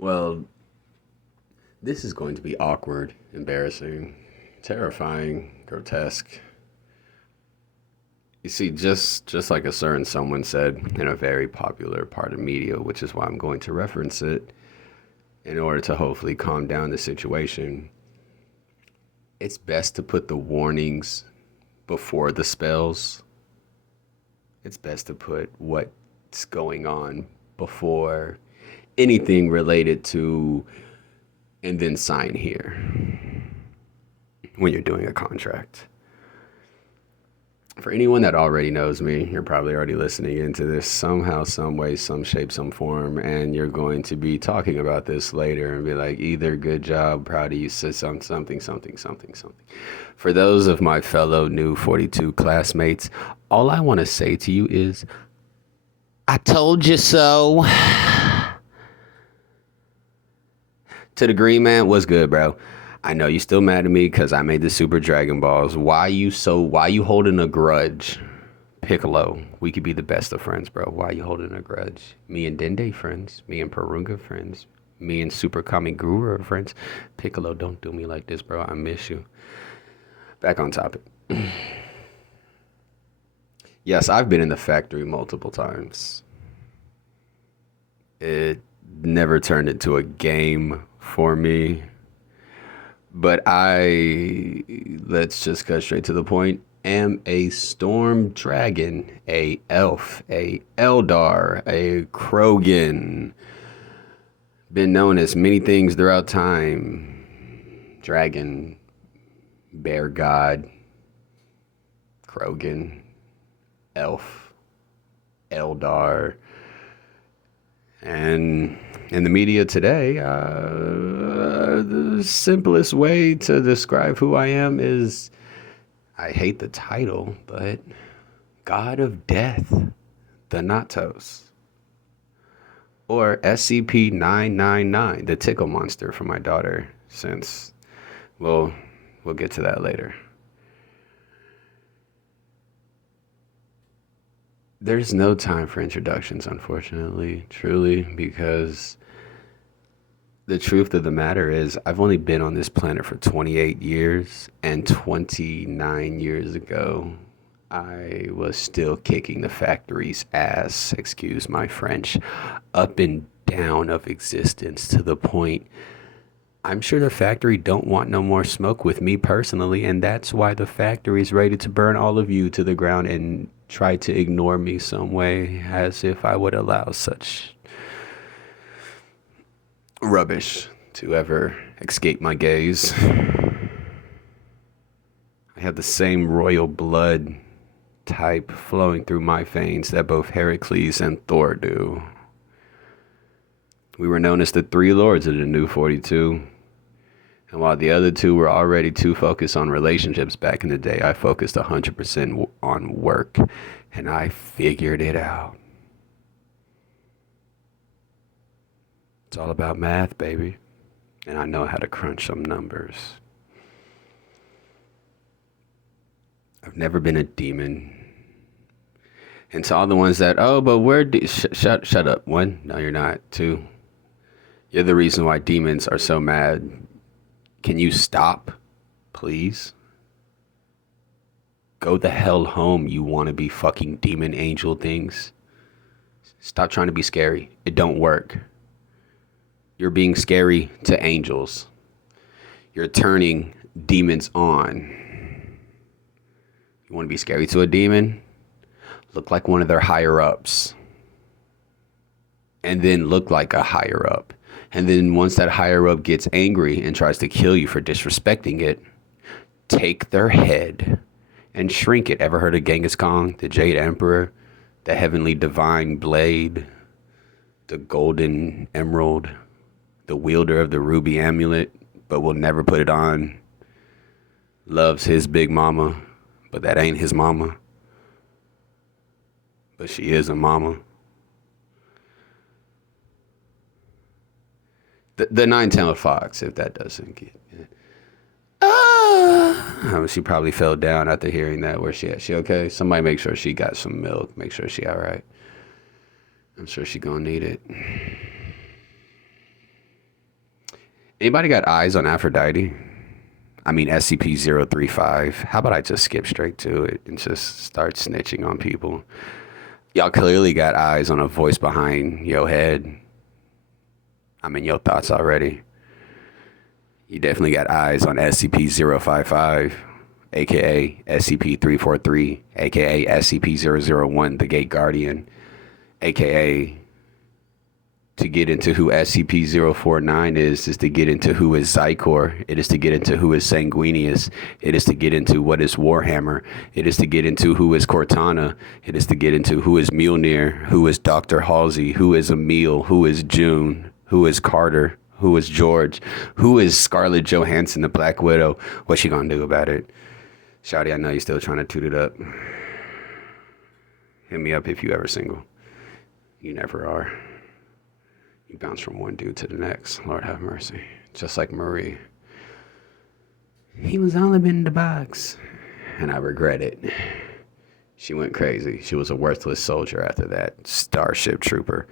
Well, this is going to be awkward, embarrassing, terrifying, grotesque. You see, just like a certain someone said in a very popular part of media, which is why I'm going to reference it in order to hopefully calm down the situation. It's best to put the warnings before the spells. It's best to put what's going on before anything related to, and then sign here when you're doing a contract. For anyone that already knows me, you're probably already listening into this somehow, some way, some shape, some form, and you're going to be talking about this later and be like, either good job, proud of you, said something. For those of my fellow new 42 classmates, all I want to say to you is, I told you so. To the green man, what's good, bro? I know you still mad at me because I made the Super Dragon Balls. Why you holding a grudge? Piccolo, we could be the best of friends, bro. Why you holding a grudge? Me and Dende friends. Me and Purunga friends. Me and Super Kamiguru are friends. Piccolo, don't do me like this, bro. I miss you. Back on topic. Yes, I've been in the factory multiple times. It never turned into a game for me. But let's just cut straight to the point, am a storm dragon, a elf, a Eldar, a Krogan. Been known as many things throughout time. Dragon, bear god, Krogan, elf, Eldar. And in the media today, the simplest way to describe who I am is, I hate the title, but God of Death, Thanatos. Or SCP-999, the tickle monster for my daughter, since we'll get to that later. There's no time for introductions, unfortunately, truly, because the truth of the matter is I've only been on this planet for 28 years, and 29 years ago, I was still kicking the factory's ass, excuse my French, up and down of existence to the point I'm sure the factory don't want no more smoke with me personally, and that's why the factory's ready to burn all of you to the ground and try to ignore me some way, as if I would allow such rubbish to ever escape my gaze. I have the same royal blood type flowing through my veins that both Heracles and Thor do. We were known as the Three Lords of the New 42. And while the other two were already too focused on relationships back in the day, I focused 100% on work. And I figured it out. It's all about math, baby. And I know how to crunch some numbers. I've never been a demon. And to all the ones that, oh, but shut up. One, no, you're not. Two, you're the reason why demons are so mad. Can you stop, please? Go the hell home, you wannabe fucking demon angel things. Stop trying to be scary. It don't work. You're being scary to angels. You're turning demons on. You want to be scary to a demon? Look like one of their higher ups. And then look like a higher up. And then once that higher up gets angry and tries to kill you for disrespecting it, take their head and shrink it. Ever heard of Genghis Khan, the Jade Emperor, the heavenly divine blade, the golden emerald, the wielder of the ruby amulet, but will never put it on, loves his big mama, but that ain't his mama, but she is a mama. The nine-tailed fox, if that doesn't get it. She probably fell down after hearing that. Where's she at? She okay? Somebody make sure she got some milk. Make sure she all right. I'm sure she gonna need it. Anybody got eyes on Aphrodite? I mean SCP-035. How about I just skip straight to it and just start snitching on people? Y'all clearly got eyes on a voice behind your head. I'm in your thoughts already. You definitely got eyes on SCP-055, aka SCP-343, aka SCP-001, the Gate Guardian, aka to get into who SCP-049 is to get into who is Xicor. It is to get into who is Sanguinius. It is to get into what is Warhammer. It is to get into who is Cortana. It is to get into who is Mjolnir, who is Dr. Halsey, who is Emil, who is June, who is Carter, who is George, who is Scarlett Johansson, the Black Widow. What's she gonna do about it? Shawty, I know you're still trying to toot it up. Hit me up if you ever single. You never are. You bounce from one dude to the next. Lord have mercy. Just like Marie. He was all up in the box. And I regret it. She went crazy. She was a worthless soldier after that. Starship Trooper.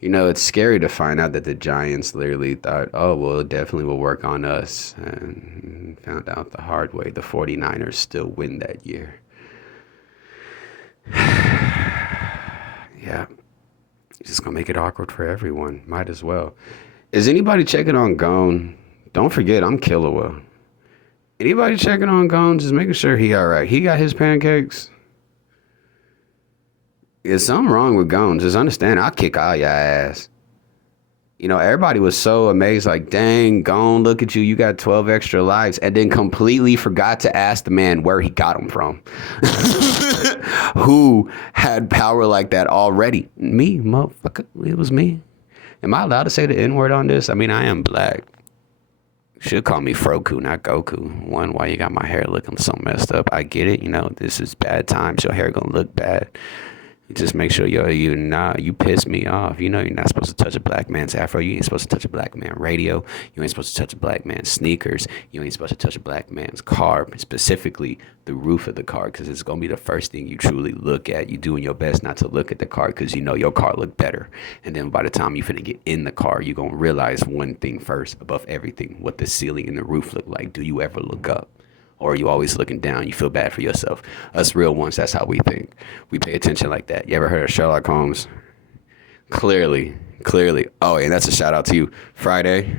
You know, it's scary to find out that the Giants literally thought, oh, well, it definitely will work on us. And found out the hard way. The 49ers still win that year. Yeah. Just gonna make it awkward for everyone. Might as well. Is anybody checking on Gon? Don't forget, I'm Killua. Anybody checking on Gon? Just making sure he all right. He got his pancakes. Is something wrong with Gon? Just understand, I'll kick all your ass. You know, everybody was so amazed, like, dang, Gon, look at you. You got 12 extra lives. And then completely forgot to ask the man where he got them from. Who had power like that already? Me, motherfucker. It was me. Am I allowed to say the N-word on this? I mean, I am black. Should call me Froku, not Goku. One, why you got my hair looking so messed up? I get it. You know, this is bad times. Your hair gonna look bad. Just make sure you piss me off. You know you're not supposed to touch a black man's afro. You ain't supposed to touch a black man's radio. You ain't supposed to touch a black man's sneakers. You ain't supposed to touch a black man's car, specifically the roof of the car, because it's going to be the first thing you truly look at. You doing your best not to look at the car because you know your car look better. And then by the time you finna get in the car, you're going to realize one thing first above everything, what the ceiling and the roof look like. Do you ever look up? Or are you always looking down? You feel bad for yourself. Us real ones, that's how we think. We pay attention like that. You ever heard of Sherlock Holmes? Clearly. Oh, and that's a shout out to you. Friday,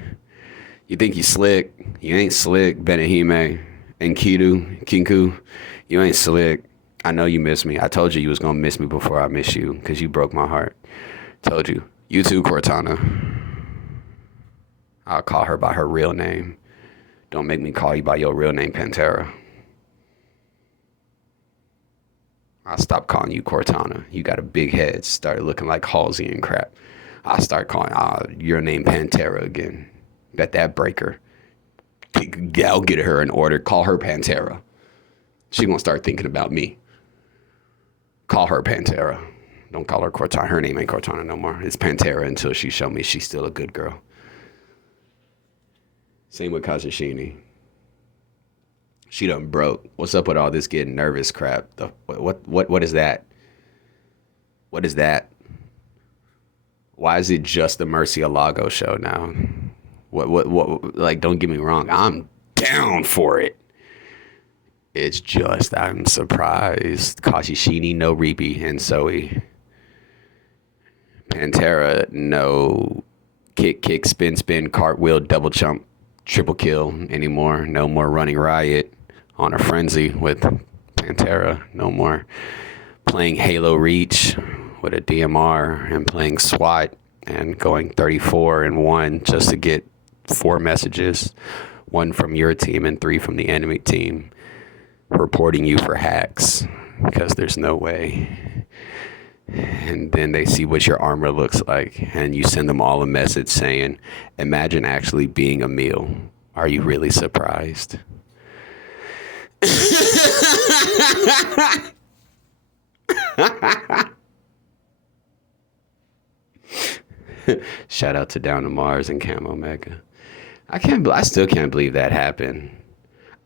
you think you slick. You ain't slick. Benahime and Kinku, you ain't slick. I know you miss me. I told you was going to miss me before I miss you because you broke my heart. Told you. You too, Cortana. I'll call her by her real name. Don't make me call you by your real name, Pantera. I'll stop calling you Cortana. You got a big head. Started looking like Halsey and crap. I'll start calling your name Pantera again. Bet that breaker. I'll get her in order. Call her Pantera. She gonna start thinking about me. Call her Pantera. Don't call her Cortana. Her name ain't Cortana no more. It's Pantera until she show me she's still a good girl. Same with Kazashini. She done broke. What's up with all this getting nervous crap? What is that? What is that? Why is it just the Murcielago show now? What like, don't get me wrong, I'm down for it. It's just I'm surprised. Kazashini no Reapy and Zoe. Pantera no kick, spin, cartwheel, double jump, triple kill anymore. No more running riot on a frenzy with Pantera. No more playing Halo Reach with a DMR and playing SWAT and going 34-1 just to get 4 messages, 1 from your team and 3 from the enemy team, reporting you for hacks because there's no way. And then they see what your armor looks like, and you send them all a message saying, imagine actually being a meal. Are you really surprised? Shout out to Down to Mars and Camo Mega. I still can't believe that happened.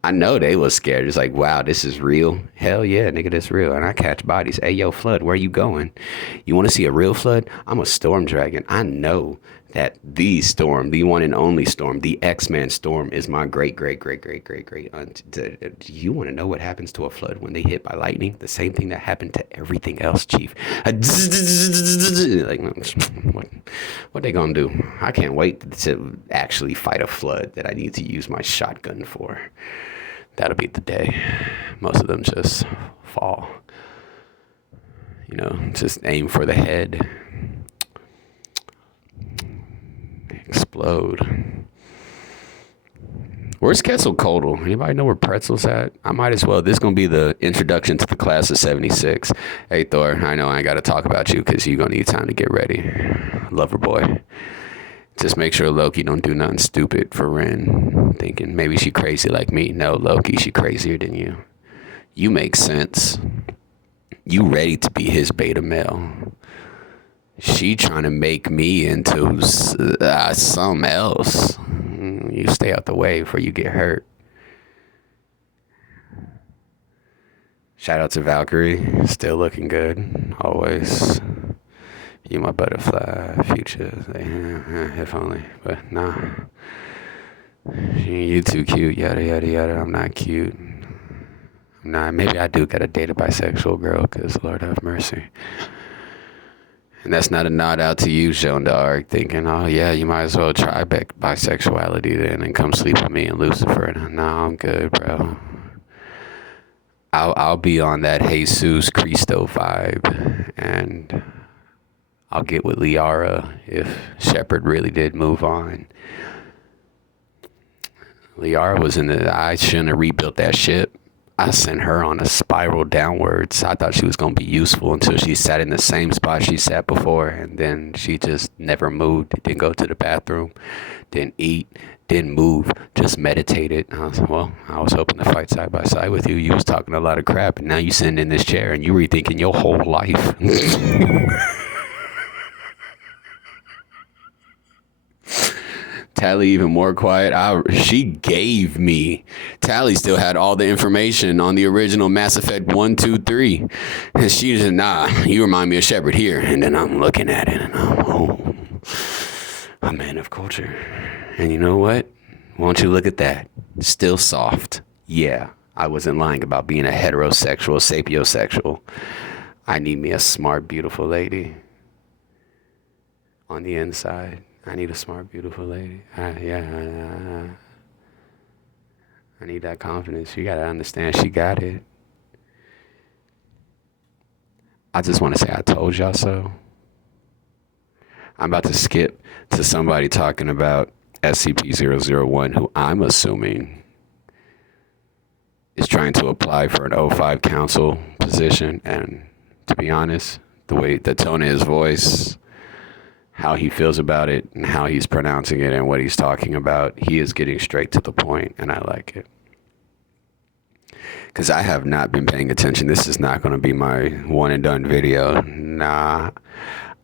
I know they was scared. It's like, wow, this is real. Hell yeah, nigga, this real. And I catch bodies. Hey, yo, Flood, where you going? You want to see a real Flood? I'm a storm dragon. I know that the Storm, the one and only Storm, the X-Men Storm, is my great, great, great, great, great, great aunt. Do you want to know what happens to a flood when they hit by lightning? The same thing that happened to everything else, Chief. Like, what they gonna do? I can't wait to actually fight a flood that I need to use my shotgun for. That'll be the day. Most of them just fall. You know, just aim for the head. Explode. Where's Quetzalcoatl? Anybody know where Pretzel's at? I might as well. This is going to be the introduction to the class of 76. Hey, Thor, I know I ain't got to talk about you because you're going to need time to get ready. Lover boy. Just make sure Loki don't do nothing stupid for Ren. Thinking maybe she crazy like me. No, Loki, she crazier than you. You make sense. You ready to be his beta male. She trying to make me into something else. You stay out the way before you get hurt. Shout out to Valkyrie. Still looking good. Always. You my butterfly. Future. If only. But nah. You too cute. Yada, yada, yada. I'm not cute. I'm not. Maybe I do gotta date a bisexual girl because Lord have mercy. And that's not a nod out to you, Joan d'Arc, thinking, oh, yeah, you might as well try bisexuality then and come sleep with me and Lucifer. And, no, I'm good, bro. I'll be on that Jesus Cristo vibe, and I'll get with Liara if Shepard really did move on. Liara was I shouldn't have rebuilt that ship. I sent her on a spiral downwards. I thought she was going to be useful until she sat in the same spot she sat before. And then she just never moved. Didn't go to the bathroom. Didn't eat. Didn't move. Just meditated. I was hoping to fight side by side with you. You was talking a lot of crap. And now you sitting in this chair and you rethinking your whole life. Tally even more quiet. She gave me. Tally still had all the information on the original Mass Effect 1, 2, 3. And she said, nah, you remind me of Shepard here. And then I'm looking at it and I'm, a man of culture. And you know what? Won't you look at that? Still soft. Yeah, I wasn't lying about being a heterosexual, sapiosexual. I need me a smart, beautiful lady on the inside. I need a smart, beautiful lady. I need that confidence. You got to understand she got it. I just want to say I told y'all so. I'm about to skip to somebody talking about SCP-001, who I'm assuming is trying to apply for an O5 council position. And to be honest, the tone of his voice, how he feels about it and how he's pronouncing it and what he's talking about, he is getting straight to the point, and I like it. Because I have not been paying attention. This is not going to be my one and done video. Nah.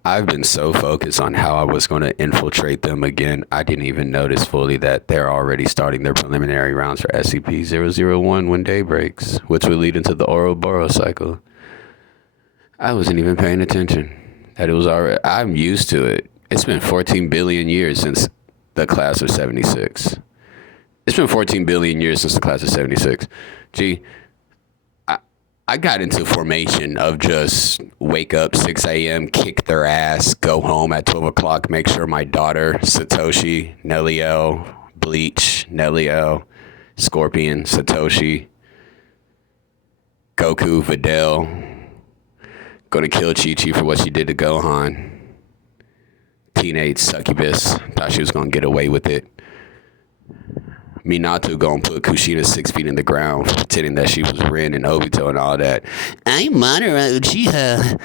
I've been so focused on how I was going to infiltrate them again, I didn't even notice fully that they're already starting their preliminary rounds for SCP-001 when day breaks, which would lead into the Ouroboros cycle. I wasn't even paying attention. That it was already, I'm used to it. It's been 14 billion years since the class of 76. It's been 14 billion years since the class of 76. Gee, I got into formation of just wake up 6 a.m., kick their ass, go home at 12 o'clock, make sure my daughter, Satoshi, Nellie-O, Bleach, Nellie-O, Scorpion, Satoshi, Goku, Videl, gonna kill Chi-Chi for what she did to Gohan. Teenage succubus. Thought she was gonna get away with it. Minato gonna put Kushina 6 feet in the ground, pretending that she was Rin and Obito and all that. I'm Madara Uchiha.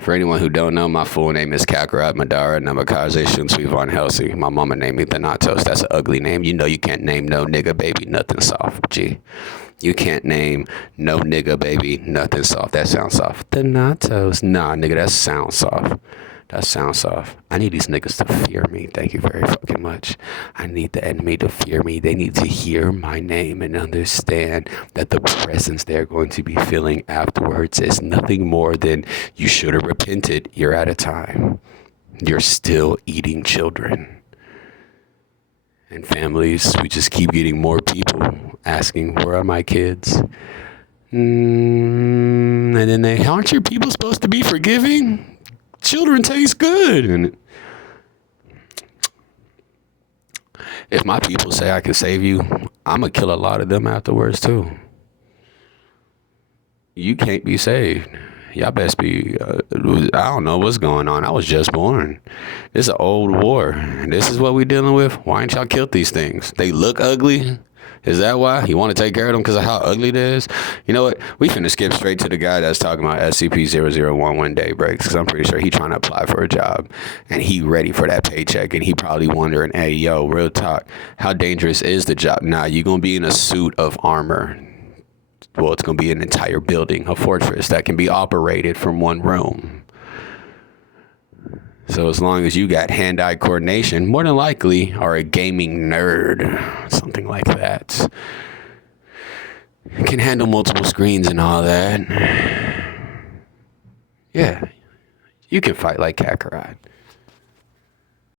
For anyone who don't know, my full name is Kakarot Madara Namikaze Shunsui Von Helsing. My mama named me Thanatos. That's an ugly name. You know you can't name no nigga baby nothing soft. Gee. You can't name no nigga baby nothing soft. That sounds soft. Thanatos. Nah, nigga, that sounds soft. That sounds soft. I need these niggas to fear me. Thank you very fucking much. I need the enemy to fear me. They need to hear my name and understand that the presence they're going to be feeling afterwards is nothing more than you should have repented. You're out of time. you're still eating children. And families, we just keep getting more people asking, where are my kids? And then aren't your people supposed to be forgiving? Children taste good. And if my people say I can save you, I'm going to kill a lot of them afterwards too. You can't be saved. Y'all best be, I don't know what's going on. I was just born. This is an old war. This is what we dealing with. Why ain't y'all killed these things? They look ugly. Is that why? You want to take care of them because of how ugly it is? You know what? We finna skip straight to the guy that's talking about SCP-0011 day breaks, because I'm pretty sure he trying to apply for a job and he ready for that paycheck, and he probably wondering, hey, yo, real talk, how dangerous is the job? Nah, you gonna be in a suit of armor. Well, it's going to be an entire building, a fortress that can be operated from one room. So as long as you got hand-eye coordination, more than likely are a gaming nerd, something like that, can handle multiple screens and all that. Yeah, you can fight like Kakarot.